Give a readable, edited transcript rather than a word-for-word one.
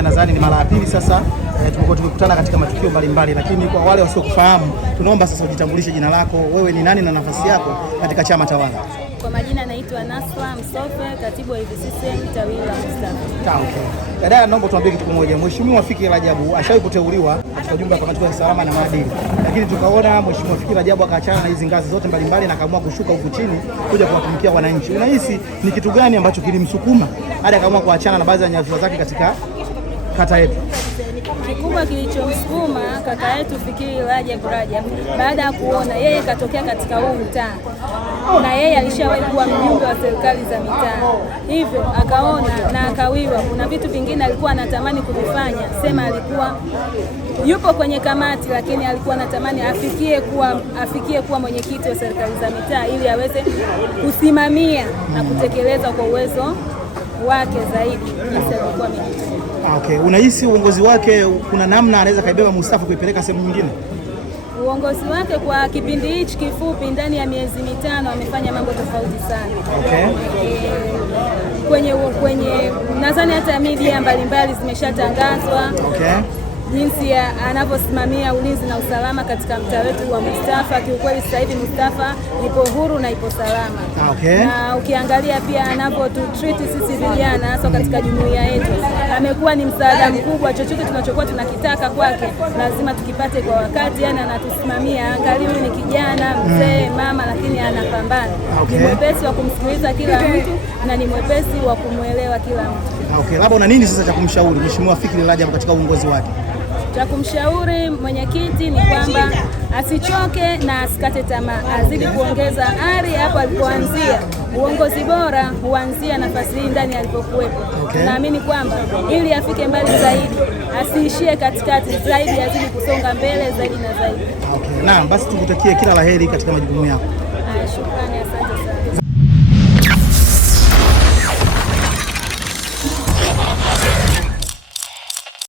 Nadhani ni mara ya pili sasa tumekuwa tukikutana katika matukio mbalimbali, lakini kwa wale wasiokufahamu tunaomba sasa ujitambulishe jina lako, wewe ni nani na nafasi yako katika chama tawala? Kwa majina naitwa Nasra Msofe, katibu wa UVCCM tawi la Mustafa. Okay. Dada, naomba tuambie kitu kimoja. Mheshimiwa Fikiri Rajabu ashawahi kuteuliwa katika jumba la kamati ya usalama na maadili, lakini tukaona Mheshimiwa Fikiri Rajabu akaachana na hizi ngazi zote mbalimbali na akaamua kushuka huku chini kuja kuwatumikia wananchi. Unahisi ni kitu gani ambacho kilimsukuma hadi akaamua kuachana na baadhi ya nyadhifa zake katika kata yetu? Kikubwa kilichomsukuma kaka yetu Fikiri Rajabu baada ya kuona yeye katokea katika huu mtaa na yeye alishawahi kuwa mjumbe wa serikali za mitaa, hivyo akaona na akawiwa kuna vitu vingine alikuwa anatamani kuvifanya. Sema alikuwa yupo kwenye kamati, lakini alikuwa anatamani afikie kuwa mwenyekiti wa serikali za mitaa ili aweze kusimamia na kutekeleza kwa uwezo wake zaidi jinsi alikuwa mwenyekiti. Okay, unahisi uongozi wake kuna namna anaweza kaibeba Mustafa kuipeleka sehemu nyingine? Uongozi wake kwa kipindi hichi kifupi, ndani ya miezi mitano, amefanya mambo tofauti sana. Okay. Kwenye nadhani hata media mbalimbali zimeshatangazwa. Okay. Jinsi anavyosimamia ulinzi na usalama katika mtaa wetu wa Mustafa. Kiukweli sasa hivi Mustafa ipo huru na ipo salama. Okay. Na ukiangalia pia anavyotutreat sisi vijana hasa katika jumuiya yetu, amekuwa ni msaada mkubwa. Chochote tunachokuwa tunakitaka kwake lazima tukipate kwa wakati, yani anatusimamia. Angalia ni kijana mzee, mama, lakini anapambana. Okay. Ni mwepesi wa kumsikiliza kila mtu na ni mwepesi wa kumwelewa kila mtu. Okay, labda una nini sasa cha kumshauri Mheshimiwa Fikiri Rajabu katika uongozi wake? Cha kumshauri mwenyekiti ni kwamba asichoke na asikate tamaa, azidi kuongeza ari hapo alipoanzia. Uongozi bora huanzia nafasi hii ndani alipokuwepo. Okay. Naamini kwamba ili afike mbali zaidi, asiishie katikati, zaidi azidi kusonga mbele zaidi na zaidi. Okay. Naam, basi tukutakie kila laheri katika majukumu yako. Shukrani, asante sana.